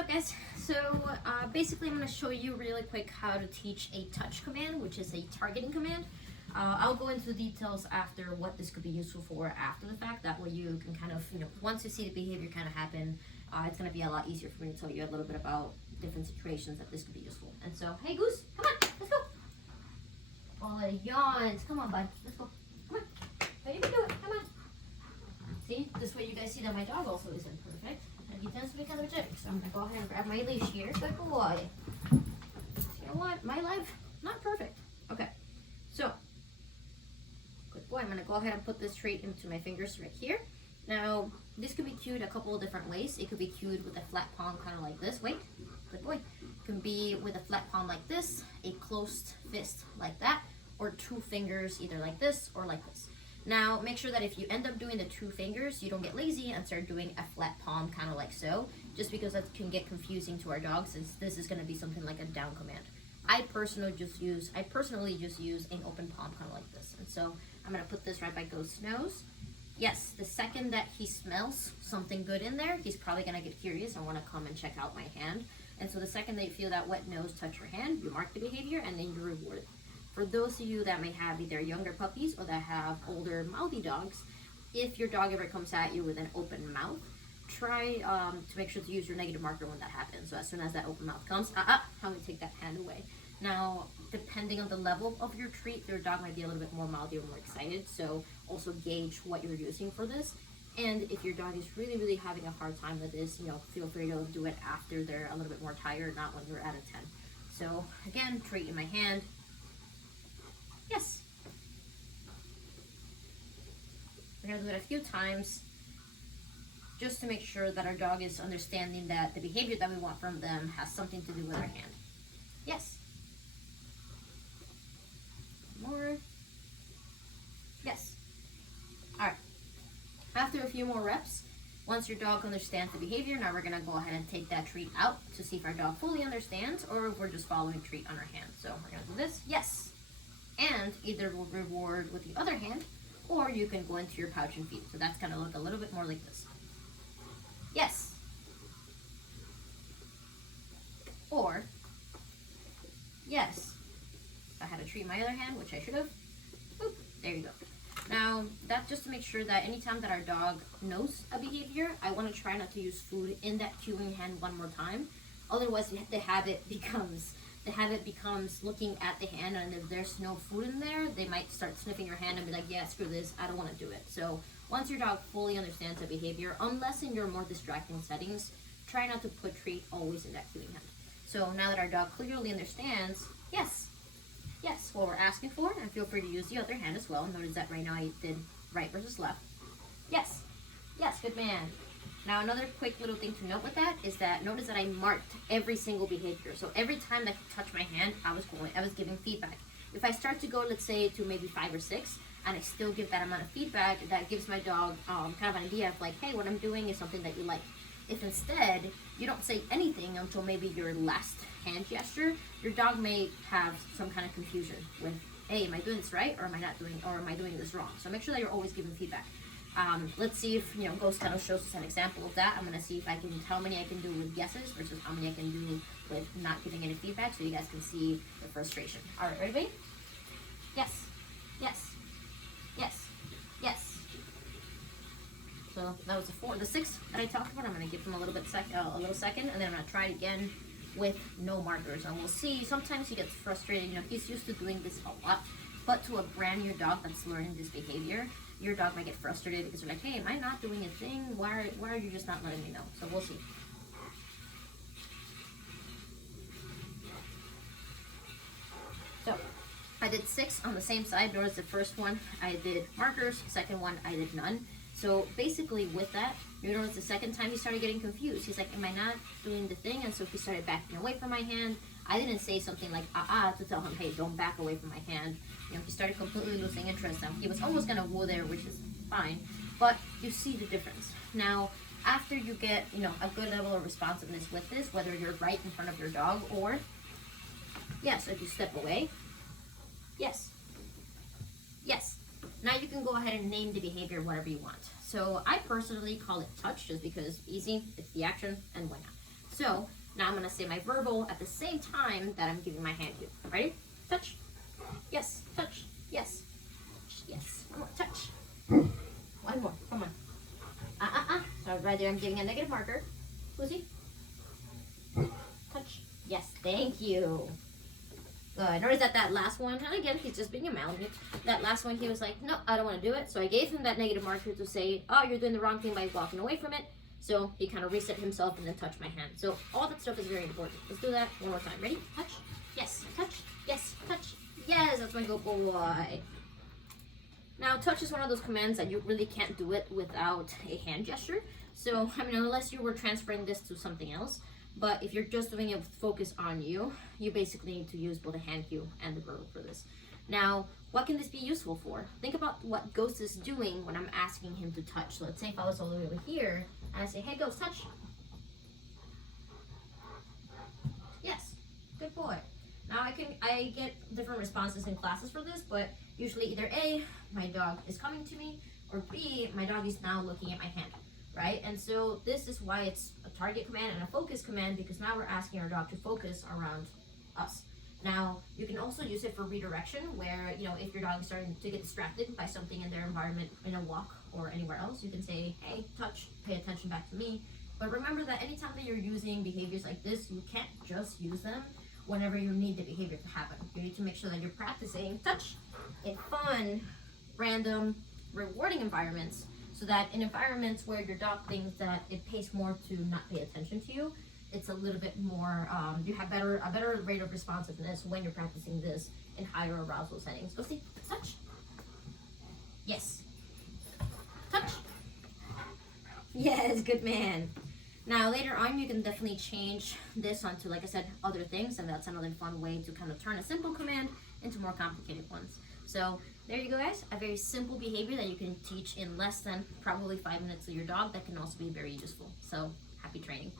up, guys? So basically I'm going to show you really quick how to teach a touch command, which is a targeting command. I'll go into details after what this could be useful for after the fact. That way you can kind of, once you see the behavior kind of happen, it's going to be a lot easier for me to tell you a little bit about different situations that this could be useful. And so, hey Goose, come on, let's go. All the yawns, come on bud, let's go. Come on, but you can do it, come on. See, this way you guys see that my dog also isn't perfect. And he tends to be kind of energetic. So I'm going to go ahead and grab my leash here. Good boy. You know what? My life, not perfect. Okay. So, good boy. I'm going to go ahead and put this treat into my fingers right here. Now, this could be cued a couple of different ways. It could be cued with a flat palm kind of like this. Wait. Good boy. It can be with a flat palm like this, a closed fist like that, or two fingers either like this or like this. Now, make sure that if you end up doing the two fingers, you don't get lazy and start doing a flat palm kind of like so, just because that can get confusing to our dogs, since this is going to be something like a down command. I personally just use an open palm kind of like this. And so I'm going to put this right by Ghost's nose. Yes, the second that he smells something good in there, he's probably going to get curious and want to come and check out my hand. And so the second that you feel that wet nose touch your hand, you mark the behavior and then you reward it. For those of you that may have either younger puppies or that have older mouthy dogs, if your dog ever comes at you with an open mouth, try to make sure to use your negative marker when that happens. So as soon as that open mouth comes, how we take that hand away. Now, depending on the level of your treat, your dog might be a little bit more mouthy or more excited. So also gauge what you're using for this. And if your dog is really, really having a hard time with this, feel free to do it after they're a little bit more tired, not when you're at a 10. So again, treat in my hand. Yes. We're going to do it a few times just to make sure that our dog is understanding that the behavior that we want from them has something to do with our hand. Yes. More. Yes. Alright. After a few more reps, once your dog understands the behavior, now we're going to go ahead and take that treat out to see if our dog fully understands or if we're just following treat on our hand. So we're going to do this. Yes. And either we'll reward with the other hand, or you can go into your pouch and feed. So that's going to look a little bit more like this. Yes. Or, yes. I had to treat my other hand, which I should have. Boop. There you go. Now, that's just to make sure that anytime that our dog knows a behavior, I want to try not to use food in that cueing hand one more time. Otherwise, the habit becomes looking at the hand, and if there's no food in there, they might start sniffing your hand and be like, yeah, screw this, I don't want to do it. So once your dog fully understands the behavior, unless in your more distracting settings, try not to put treat always in that cueing hand. So now that our dog clearly understands, yes, what we're asking for, and feel free to use the other hand as well. Notice that right now I did right versus left. Yes, good man. Now another quick little thing to note with that is that notice that I marked every single behavior. So every time that he touched my hand, I was giving feedback. If I start to go, let's say, to maybe 5 or 6, and I still give that amount of feedback, that gives my dog kind of an idea of like, hey, what I'm doing is something that you like. If instead you don't say anything until maybe your last hand gesture, your dog may have some kind of confusion with, hey, am I doing this right, or am I doing this wrong? So make sure that you're always giving feedback. Let's see if Ghost kind of shows us an example of that. I'm going to see if I can how many I can do with yeses versus how many I can do with not giving any feedback, so you guys can see the frustration. All right, ready, baby? Yes. So that was the 6 that I talked about. I'm going to give him a little second, and then I'm going to try it again with no markers, and we'll see. Sometimes he gets frustrated. He's used to doing this a lot, but to a brand new dog that's learning this behavior, your dog might get frustrated because you're like, hey, am I not doing a thing? Why are you just not letting me know? So we'll see. So I did 6 on the same side. Notice the first one I did markers, second one I did none. So basically with that, you notice the second time he started getting confused. He's like, am I not doing the thing? And so he started backing away from my hand. I didn't say something like, to tell him, hey, don't back away from my hand. He started completely losing interest. Now, he was almost going to woo there, which is fine. But you see the difference. Now, after you get, a good level of responsiveness with this, whether you're right in front of your dog or, yes, if you step away, yes. Now you can go ahead and name the behavior whatever you want. So I personally call it touch just because easy, it's the action, and why not? So now I'm gonna say my verbal at the same time that I'm giving my hand cue. Ready? Touch. Yes. Touch. Yes. Yes. One more. Touch. One more. Come on. So right there, I'm giving a negative marker. Lucy. Touch. Yes. Thank you. Good. Notice that last one, and again, he's just being a malamute. That last one, he was like, no, I don't want to do it. So I gave him that negative marker to say, oh, you're doing the wrong thing by walking away from it. So he kind of reset himself and then touched my hand. So all that stuff is very important. Let's do that one more time. Ready? Touch. Yes. Touch. Yes. Touch. Yes. That's my good boy. Now, touch is one of those commands that you really can't do it without a hand gesture. So, I mean, unless you were transferring this to something else. But if you're just doing it with focus on you, you basically need to use both the hand cue and the verb for this. Now, what can this be useful for? Think about what Ghost is doing when I'm asking him to touch. So let's say if I was all the way over here, and I say, hey, Ghost, touch. Yes, good boy. Now I get different responses in classes for this, but usually either A, my dog is coming to me, or B, my dog is now looking at my hand, right? And so this is why it's a target command and a focus command, because now we're asking our dog to focus around us. Now, you can also use it for redirection, where, you know, if your dog is starting to get distracted by something in their environment, in a walk or anywhere else, you can say, hey, touch, pay attention back to me. But remember that anytime that you're using behaviors like this, you can't just use them whenever you need the behavior to happen. You need to make sure that you're practicing touch in fun, random, rewarding environments, so that in environments where your dog thinks that it pays more to not pay attention to you, it's a little bit more, you have a better rate of responsiveness when you're practicing this in higher arousal settings. Go see, touch. Yes. Touch. Yes, good man. Now later on, you can definitely change this onto, like I said, other things, and that's another fun way to kind of turn a simple command into more complicated ones. So there you go, guys. A very simple behavior that you can teach in less than probably 5 minutes to your dog that can also be very useful. So happy training.